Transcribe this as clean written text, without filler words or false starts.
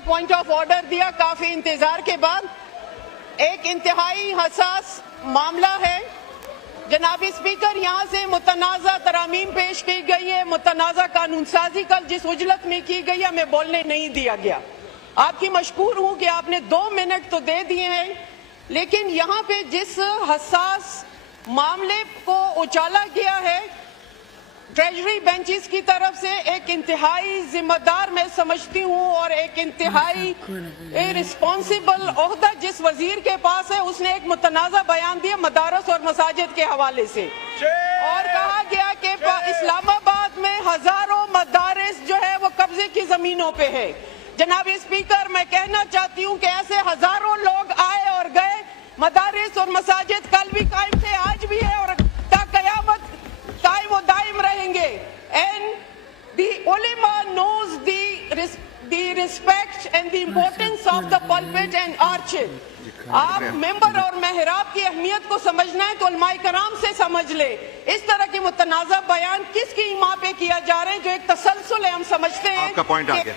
Point of order दिया काफी इंतजार के बाद। एक इंतहाई हसास मामला है जनाबी स्पीकर, यहाँ से मुतनाज़ा तरामीम पेश की गई है, मुतनाज़ा कानून साजी कल जिस उजलत में की गई है हमें बोलने नहीं दिया गया। आपकी मशकूर हूँ कि आपने 2 मिनट तो दे दिए हैं, लेकिन यहाँ पे जिस हसास मामले को उछाला गया है ट्रेजरी बेंचेस की तरफ से, एक इंतहाई जिम्मेदार मैं समझती हूँ और एक इंतहाई रिस्पॉन्सिबल ओहदा जिस वजीर के पास है, उसने एक मुतनाज़ा बयान दिया मदारस और मसाजिद के हवाले से और कहा गया कि इस्लामाबाद में हजारों मदारिस जो है वो कब्जे की जमीनों पे है। जनाब स्पीकर, मैं कहना चाहती हूँ कि ऐसे हजारों लोग आए और गए, मदारिस और मसाजिद कल भी कायम थे, आज भी है और ता कयामत कायम व दायम रहेंगे। And the ulama knows the respect and the importance of the pulpit and arches. आप मेंबर और मेहराब की अहमियत को समझना है तो उलमाए कराम से समझ ले। इस तरह के मुतनाज़ा बयान किसकी इमाम पे किया जा रहे हैं जो एक तसलसल है, हम समझते हैं। आपका पॉइंट आ गया।